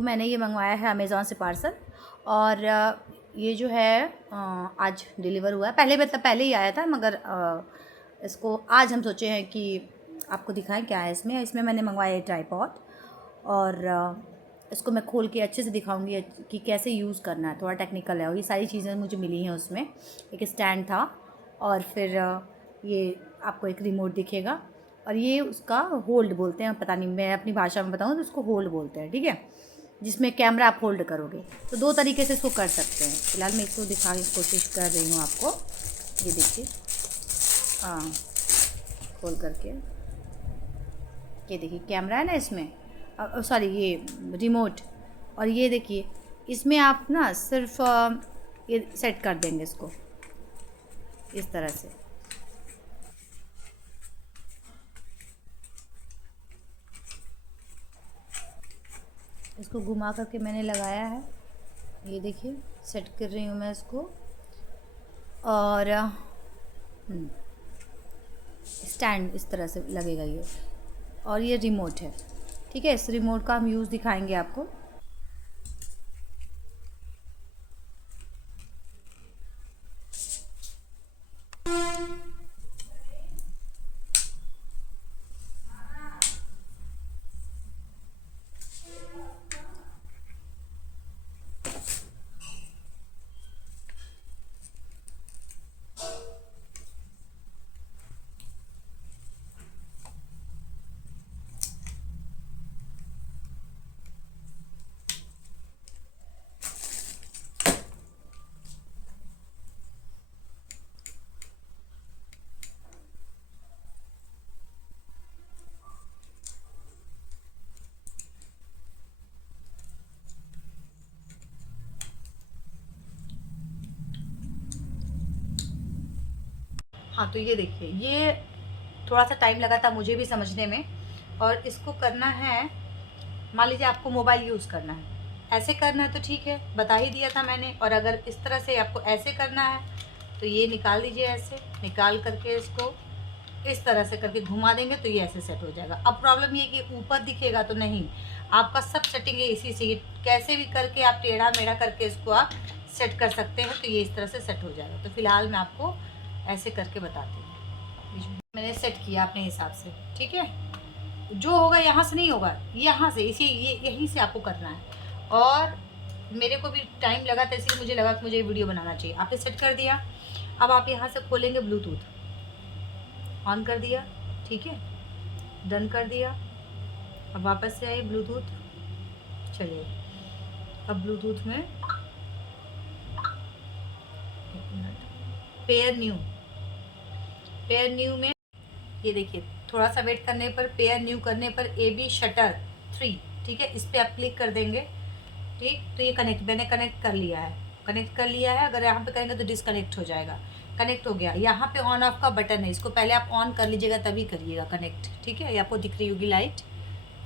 मैंने ये मंगवाया है अमेज़ॉन से पार्सल और ये जो है आज डिलीवर हुआ है। पहले ही आया था, मगर इसको आज हम सोचे हैं कि आपको दिखाएं क्या है इसमें। मैंने मंगवाया है ट्राइपॉड और इसको मैं खोल के अच्छे से दिखाऊंगी कि कैसे यूज़ करना है। थोड़ा टेक्निकल है और ये सारी चीज़ें मुझे मिली हैं उसमें। एक स्टैंड था और फिर ये आपको एक रिमोट दिखेगा और ये उसका होल्ड बोलते हैं, पता नहीं, मैं अपनी भाषा में बताऊँ तो उसको होल्ड बोलते हैं, ठीक है, जिसमें कैमरा आप होल्ड करोगे। तो दो तरीके से इसको कर सकते हैं। फिलहाल मैं इसको दिखाने की कोशिश कर रही हूँ आपको। ये देखिए, हाँ, खोल करके ये देखिए कैमरा है ना इसमें, सॉरी ये रिमोट। और ये देखिए इसमें आप ना सिर्फ ये सेट कर देंगे इसको इस तरह से। इसको घुमा करके मैंने लगाया है, ये देखिए सेट कर रही हूँ मैं इसको। और स्टैंड इस तरह से लगेगा ये, और ये रिमोट है, ठीक है। इस रिमोट का हम यूज़ दिखाएंगे आपको। हाँ, तो ये देखिए, ये थोड़ा सा टाइम लगा था मुझे भी समझने में। और इसको करना है, मान लीजिए आपको मोबाइल यूज़ करना है, ऐसे करना है तो ठीक है, बता ही दिया था मैंने। और अगर इस तरह से आपको ऐसे करना है तो ये निकाल दीजिए, ऐसे निकाल करके इसको इस तरह से करके घुमा देंगे तो ये ऐसे सेट हो जाएगा। अब प्रॉब्लम ये कि ऊपर दिखेगा तो नहीं, आपका सब सेटिंग है इसी से। कैसे भी करके आप टेढ़ा मेढ़ा करके इसको आप सेट कर सकते हैं, तो ये इस तरह से सेट हो जाएगा। तो फिलहाल मैं आपको ऐसे करके बताती हूँ। मैंने सेट किया अपने हिसाब से, ठीक है। जो होगा यहाँ से नहीं होगा, यहाँ से इसी यहीं से आपको करना है। और मेरे को भी टाइम लगा था, इसलिए मुझे लगा कि मुझे वीडियो बनाना चाहिए। आपने सेट कर दिया, अब आप यहाँ से खोलेंगे, ब्लूटूथ ऑन कर दिया, ठीक है, डन कर दिया। अब वापस से आइए ब्लूटूथ, चलिए अब ब्लूटूथ में पेयर न्यू में ये देखिए, थोड़ा सा वेट करने पर, पेयर न्यू करने पर AB शटर 3, ठीक है, इस पर आप क्लिक कर देंगे, ठीक। तो ये मैंने कनेक्ट कर लिया है। अगर यहाँ पे करेंगे तो डिसकनेक्ट हो जाएगा। कनेक्ट हो गया। यहाँ पे ऑन ऑफ का बटन है, इसको पहले आप ऑन कर लीजिएगा तभी करिएगा कनेक्ट, ठीक है। ये आपको दिख रही होगी लाइट,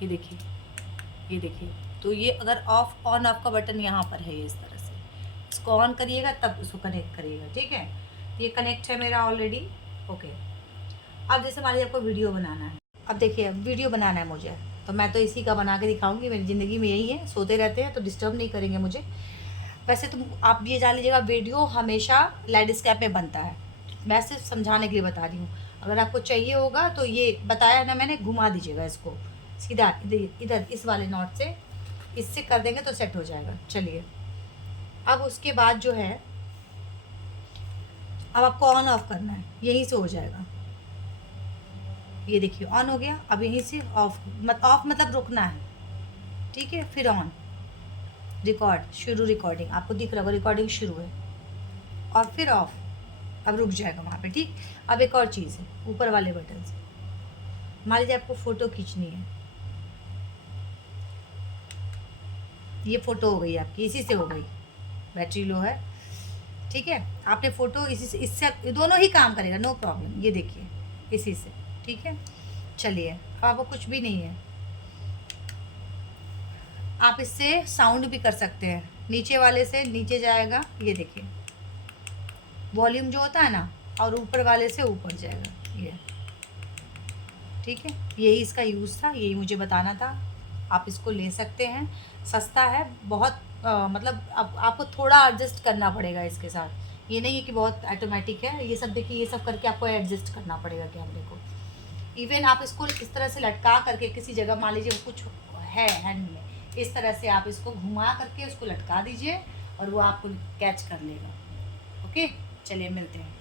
ये देखिए। तो ये अगर ऑन ऑफ का बटन यहाँ पर है, ये इस तरह से इसको ऑन करिएगा तब इसको कनेक्ट करिएगा, ठीक है। ये कनेक्ट है मेरा ऑलरेडी, ओके। अब जैसे मान लीजिए आपको वीडियो बनाना है, अब देखिए वीडियो बनाना है मुझे, तो मैं तो इसी का बना के दिखाऊंगी। मेरी ज़िंदगी में यही है, सोते रहते हैं तो डिस्टर्ब नहीं करेंगे मुझे। वैसे तो आप ये जान लीजिएगा, वीडियो हमेशा लैंडस्केप में बनता है। मैं सिर्फ समझाने के लिए बता रही हूँ। अगर आपको चाहिए होगा तो ये बताया ना मैंने, घुमा दीजिएगा इसको सीधा इधर इस वाले नॉट से, इससे कर देंगे तो सेट हो जाएगा। चलिए, अब उसके बाद जो है, अब आपको ऑन ऑफ करना है, यहीं से हो जाएगा। ये देखिए ऑन हो गया। अब यहीं से ऑफ मतलब रुकना है, ठीक है। फिर ऑन, रिकॉर्ड शुरू, रिकॉर्डिंग आपको दिख रहा होगा, रिकॉर्डिंग शुरू है। और फिर ऑफ, अब रुक जाएगा वहाँ पे, ठीक। अब एक और चीज़ है, ऊपर वाले बटन से मान लीजिए आपको फ़ोटो खींचनी है, ये फ़ोटो हो गई आपकी, इसी से हो गई, बैटरी लो है, ठीक है। आपने फ़ोटो इसी से, इससे दोनों ही काम करेगा, नो प्रॉब्लम। ये देखिए इसी से, ठीक है। चलिए, अब आपको कुछ भी नहीं है, आप इससे साउंड भी कर सकते हैं। नीचे वाले से नीचे जाएगा, ये देखिए वॉल्यूम जो होता है ना, और ऊपर वाले से ऊपर जाएगा, ये, ठीक है। यही इसका यूज़ था, यही मुझे बताना था। आप इसको ले सकते हैं, सस्ता है बहुत। मतलब आपको थोड़ा एडजस्ट करना पड़ेगा इसके साथ, ये नहीं है कि बहुत ऑटोमेटिक है। ये सब देखिए, ये सब करके आपको एडजस्ट करना पड़ेगा कैमरे को। इवन आप इसको इस तरह से लटका करके किसी जगह, मान लीजिए कुछ है हैंड में, इस तरह से आप इसको घुमा करके उसको लटका दीजिए और वो आपको कैच कर लेगा। ओके, चलिए मिलते हैं।